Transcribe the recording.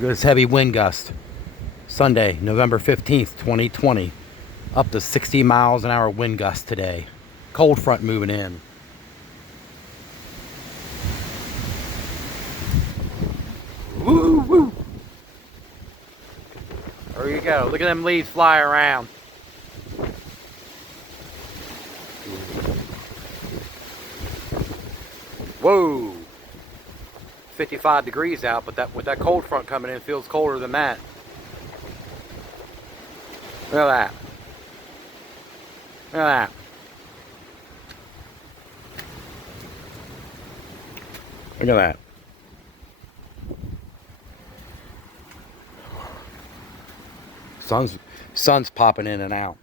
Look at this heavy wind gust. Sunday, November 15th, 2020. Up to 60 miles an hour wind gust today. Cold front moving in. Woo woo. There you go. Look at them leaves fly around. Whoa. 55 degrees out, but that with that cold front coming in, feels colder than that. Look at that. Look at that. Look at that. Sun's popping in and out.